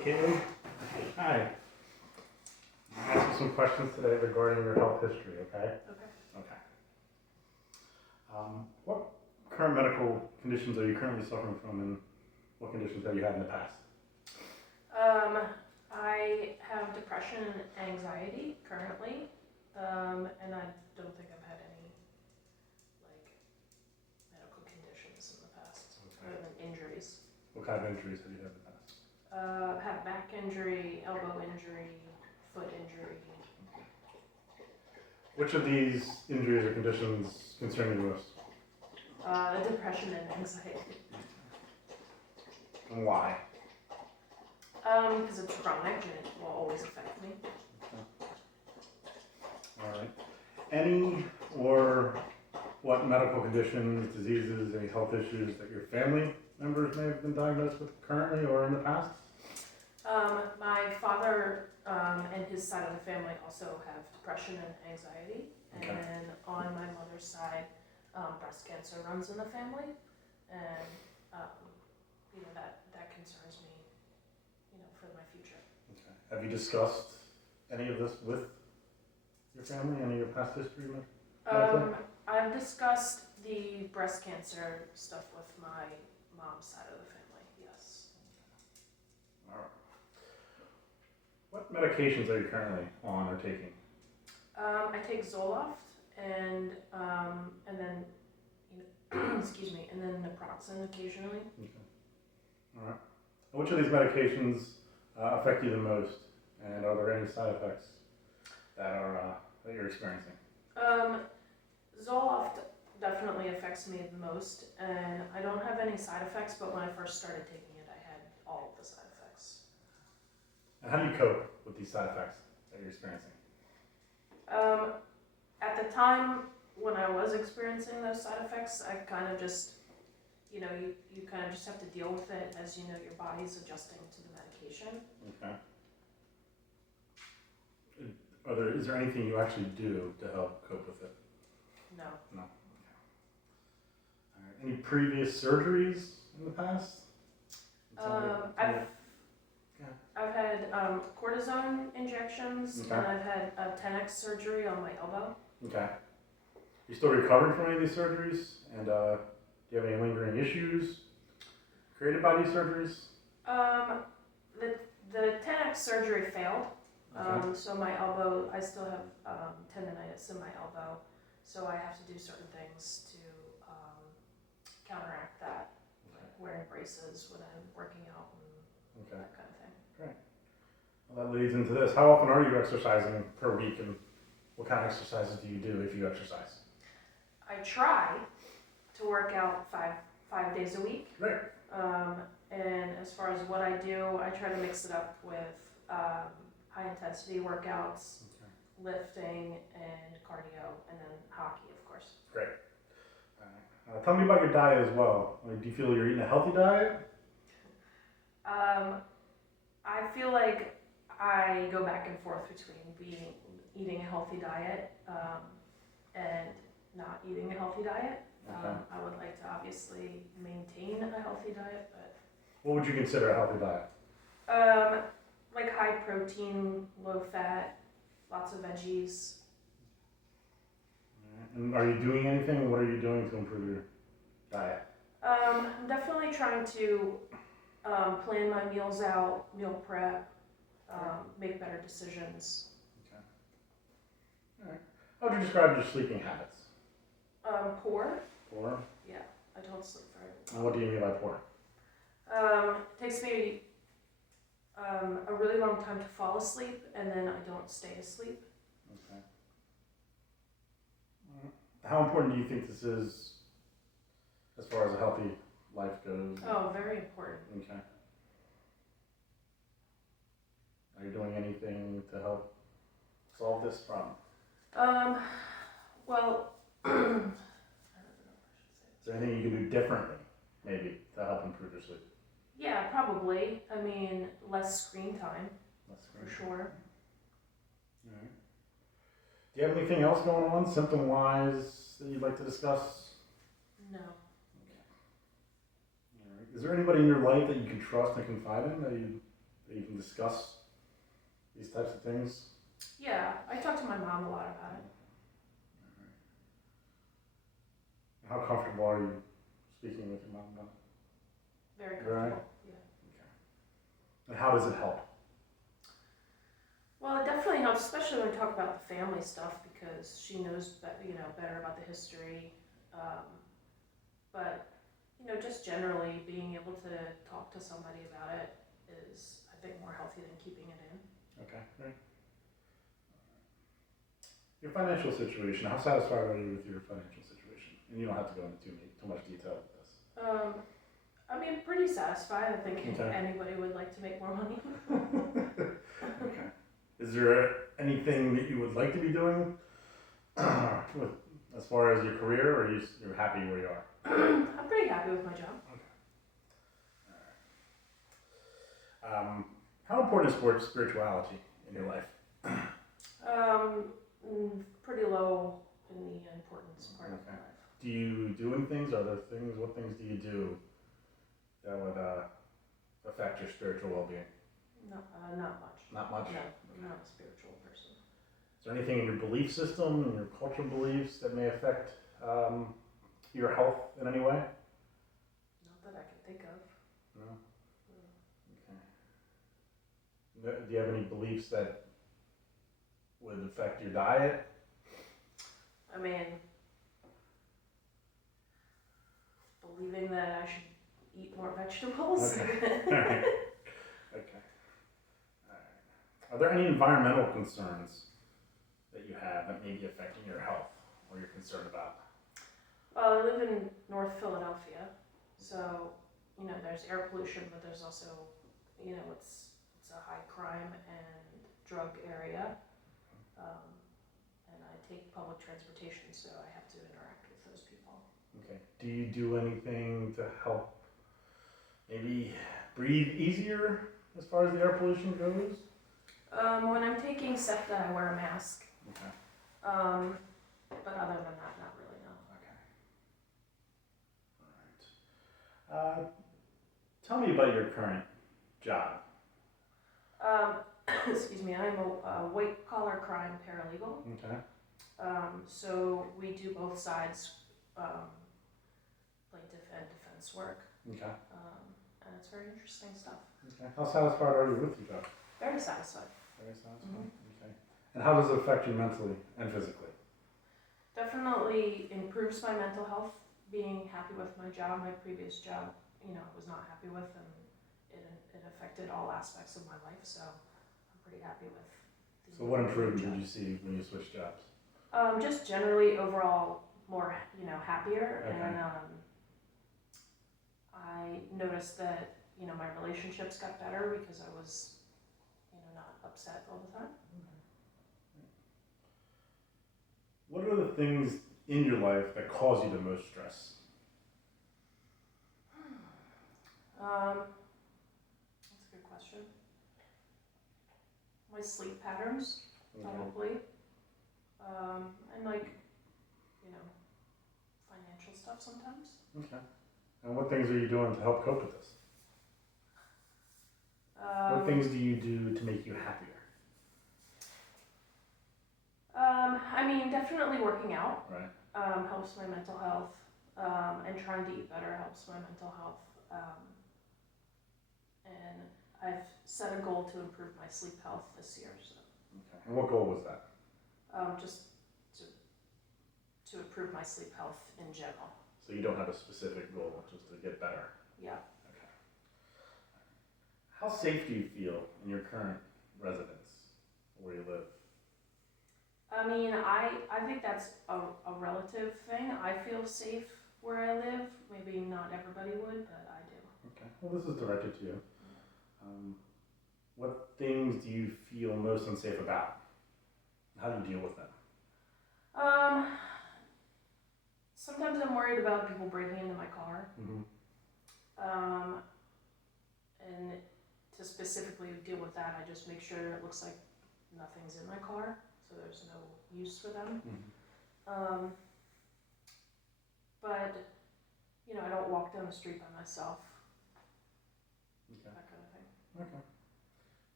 Kaylee. Hi. I'll ask you some questions today regarding your health history, okay? Okay. What current medical conditions are you currently suffering from, and what conditions have you had in the past? I have depression and anxiety currently, and I don't think I've had any medical conditions in the past, other than injuries. What kind of injuries have you had in the past? I've had back injury, elbow injury, foot injury. Which of these injuries or conditions concern you most? Depression and anxiety. And why? Because it's chronic and it will always affect me. All right. Any or what medical conditions, diseases, any health issues that your family members may have been diagnosed with currently or in the past? My father and his side of the family also have depression and anxiety. Okay. And on my mother's side, breast cancer runs in the family. And, that concerns me, for my future. Okay. Have you discussed any of this with your family, any of your past history? I've discussed the breast cancer stuff with my mom's side of the family, yes. All right. What medications are you currently on or taking? I take Zoloft and then, excuse me, and then naproxen occasionally. Okay. All right. Which of these medications affect you the most, and are there any side effects that you're experiencing? Zoloft definitely affects me the most, and I don't have any side effects, but when I first started taking it, I had all of the side effects. And how do you cope with these side effects that you're experiencing? At the time when I was experiencing those side effects, I kind of just, you kind of just have to deal with it as your body's adjusting to the medication. Okay. Is there anything you actually do to help cope with it? No. No. Okay. All right. Any previous surgeries in the past? I've had cortisone injections, Okay. and I've had a 10x surgery on my elbow. Okay. You still recovering from any of these surgeries? And do you have any lingering issues created by these surgeries? The 10x surgery failed. Okay. So my elbow, I still have tendonitis in my elbow, so I have to do certain things to counteract that, like wearing braces when I'm working out and that kind of thing. Great. Well, that leads into this. How often are you exercising per week, and what kind of exercises do you do if you exercise? I try to work out five days a week. Right. And as far as what I do, I try to mix it up with high intensity workouts, lifting, and cardio, and then hockey, of course. Great. Tell me about your diet as well. Do you feel you're eating a healthy diet? I feel like I go back and forth between eating a healthy diet and not eating a healthy diet. Okay. I would like to obviously maintain a healthy diet, but... What would you consider a healthy diet? Like high protein, low fat, lots of veggies. And are you doing anything? What are you doing to improve your diet? I'm definitely trying to plan my meals out, meal prep, make better decisions. Okay. All right. How would you describe your sleeping habits? Poor. Poor? Yeah, I don't sleep very well. And what do you mean by poor? It takes me a really long time to fall asleep, and then I don't stay asleep. Okay. How important do you think this is as far as a healthy life goes? Oh, very important. Okay. Are you doing anything to help solve this problem? Well, I don't know if I should say. Is there anything you can do differently, maybe, to help improve your sleep? Yeah, probably. I mean, less screen time, That's for great. sure. All right. Do you have anything else going on, symptom-wise, that you'd like to discuss? No. Okay. All right. Is there anybody in your life that you can trust and confide in that you that you can discuss these types of things? Yeah, I talk to my mom a lot about it. How comfortable are you speaking with your mom about it? Very comfortable. Right. Yeah. And how does it help? Well, it definitely helps, especially when we talk about the family stuff, because she knows better about the history. But just generally being able to talk to somebody about it is, I think, more healthy than keeping it in. Okay, great. Your financial situation, how satisfied are you with your financial situation? And you don't have to go into too much detail with this. I mean, pretty satisfied. I think Okay. anybody would like to make more money. Okay. Is there anything that you would like to be doing as far as your career, or you're happy where you are? I'm pretty happy with my job. Okay. How important is spirituality in your life? Pretty low in the importance part of my life. Do you do any things? Are there things? What things do you do that would affect your spiritual well-being? No, not much. Not much? No, Okay. I'm not a spiritual person. Is there anything in your belief system, in your cultural beliefs, that may affect your health in any way? Not that I can think of. No? Okay. Do you have any beliefs that would affect your diet? I mean, believing that I should eat more vegetables. Okay. All right. Okay. All right. Are there any environmental concerns that you have that may be affecting your health or you're concerned about? Well, I live in North Philadelphia, so there's air pollution, but there's also it's a high crime and drug area, and I take public transportation, so I have to interact with those people. Okay. Do you do anything to help maybe breathe easier as far as the air pollution goes? When I'm taking SEPTA, I wear a mask. Okay. But other than that, not really, no. Okay. All right. Tell me about your current job. Excuse me, I'm a white-collar crime paralegal. Okay. So we do both sides, plaintiff and defense work. Okay. And it's very interesting stuff. Okay. How satisfied are you with your job? Very satisfied. Very satisfied. Okay. And how does it affect you mentally and physically? Definitely improves my mental health. Being happy with my job, my previous job, I was not happy with, and it affected all aspects of my life. So I'm pretty happy with. So what improvement did you see when you switched jobs? Just generally overall more, happier, Okay. and I noticed that my relationships got better because I was, not upset all the time. What are the things in your life that cause you the most stress? That's a good question. My sleep patterns, probably, and financial stuff sometimes. Okay. And what things are you doing to help cope with this? What things do you do to make you happier? I mean, definitely working out. Right. Helps my mental health, and trying to eat better helps my mental health. And I've set a goal to improve my sleep health this year. So. Okay. And what goal was that? Just to improve my sleep health in general. So you don't have a specific goal, just to get better? Yeah. Okay. How safe do you feel in your current residence, where you live? I mean, I think that's a relative thing. I feel safe where I live. Maybe not everybody would, but I do. Okay. Well, this is directed to you. What things do you feel most unsafe about? How do you deal with them? Sometimes I'm worried about people breaking into my car. Mm-hmm. And to specifically deal with that, I just make sure it looks like nothing's in my car, so there's no use for them. Mm-hmm. But I don't walk down the street by myself. Okay. That kind of thing. Okay.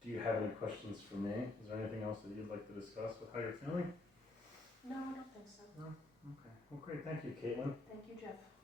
do you have any questions for me? Is there anything else that you'd like to discuss with how you're feeling? No, I don't think so. No? Okay. Well, great. Thank you, Caitlin. Thank you, Jeff.